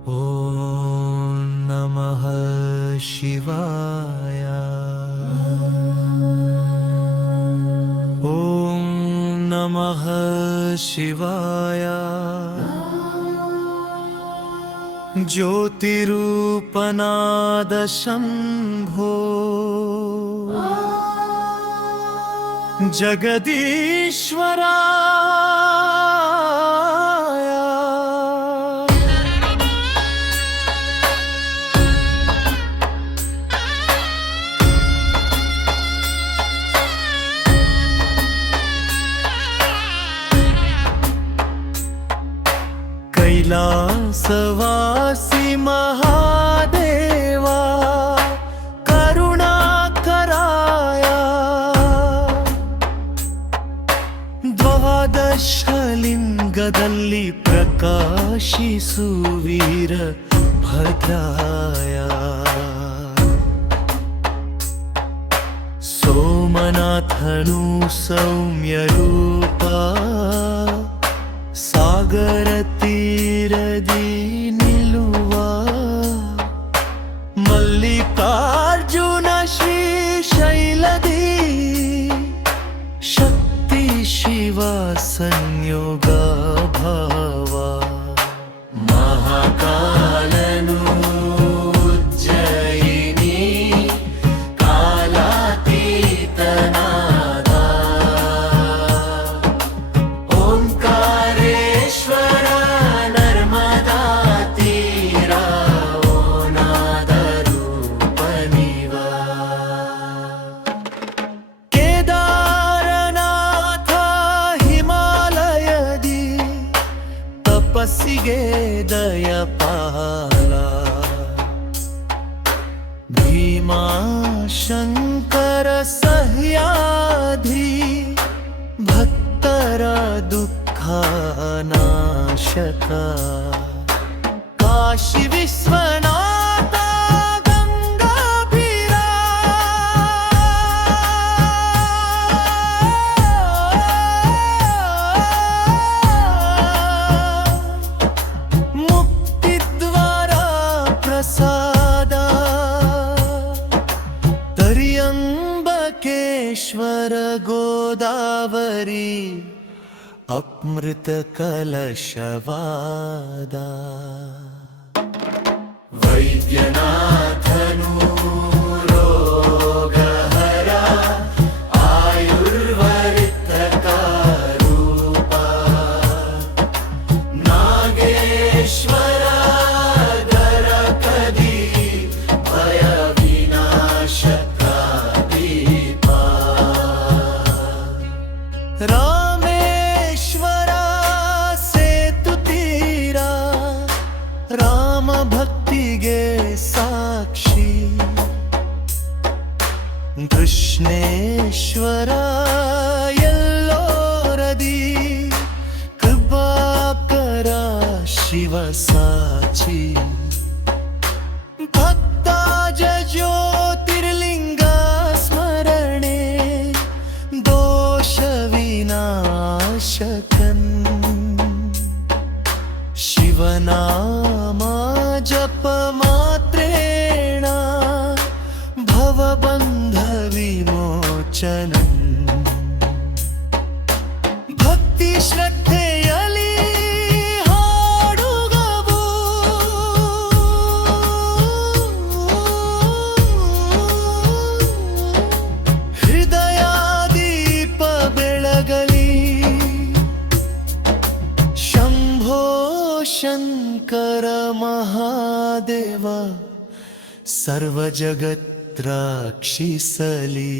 ॐ नमः शिवाय। ॐ नमः शिवाय। ज्योतिरूपनाद शम्भो जगदीश्वरा। कैलासवासी महादेवा करुणाकराय। ದ್ವಾದಶಲಿಂಗದಲ್ಲಿ ಪ್ರಕಾಶಿಸು ವೀರ ಭದ್ರಾಯ। ಸೋಮನಾಥನು ಸೌಮ್ಯ ರೂಪ ಸಾಗರ ತೀರದಿ ನಿಲ್ಲುವ। ಮಲ್ಲಿಕಾರ್ಜುನ ಶ್ರೀಶೈಲದಿ ಶಕ್ತಿ ಶಿವ ಸಂಯೋಗ ಭಾವ। ಮಹಾಕಾಲನು ಉಜ್ಜಯಿನಿ ಕಾಲಾತೀತನಾದ। ಓಂಕಾರೇಶ್ವರ ನರ್ಮದಾ ತೀರ ಓ ನಾದ ರೂಪನಿವ। ಕೇದಾರನಾಥ ಹಿಮಾಲಯದಿ ತಪಸ್ಸಿಗೆ ದಯಪಾಲ। ಭೀಮಾಶಂಕರ ಸಹ್ಯಾದ್ರಿ ಭಕ್ತರ ದುಃಖ ನಾಶಕ। ಕಾಶಿ ವಿಶ್ವನಾಥ ಗಂಗಾಧೀರ ಮುಕ್ತಿದ್ವಾರ ಪ್ರಸಾದ। ತರ್ಯಂಬಕೇಶ್ವರ ಗೋದಾವರಿ ಅಮೃತ ಕಲಶವಾದ। ವೈದ್ಯನಾಥನು ರೋಗಹರ ಆಯುರ್ವರಿತಕ ರೂಪ। ನಾಗೇಶ್ವರ ದರಕದಿ ಭಯ ವಿನಾಶಕ ದೀಪ। ರಾಮೇಶ್ವರ ಸೇತು ತೀರ ರಾಮ ಭಕ್ತಿಗೆ ಸಾಕ್ಷಿ। ಕೃಷ್ಣೇಶ್ವರ ಎಲ್ಲೋರದಿ ಕೃಪಾಕರ ಶಿವ ಸಾಚಿ। ಭಕ್ತಾಜ ಜ್ಯೋತಿರ್ಲಿಂಗ ಸ್ಮರಣೆ ದೋಷ ವಿನಾಶಕನ್। ಶಿವನಾಮ ಜಪ ಮಾತ್ರೇಣ ಭವಬಂಧ ವಿಮೋಚನಂ। ಭಕ್ತಿ ಶ್ರದ್ಧೆಯಲಿ ಹಾಡುಗವು ಹೃದಯ ದೀಪ ಬೆಳಗಲಿ। ಶಂಭೋ ಶಂಕರ ಮಹಾದೇವ ಸರ್ವ ಜಗತ್ ರಕ್ಷಿಸಲಿ।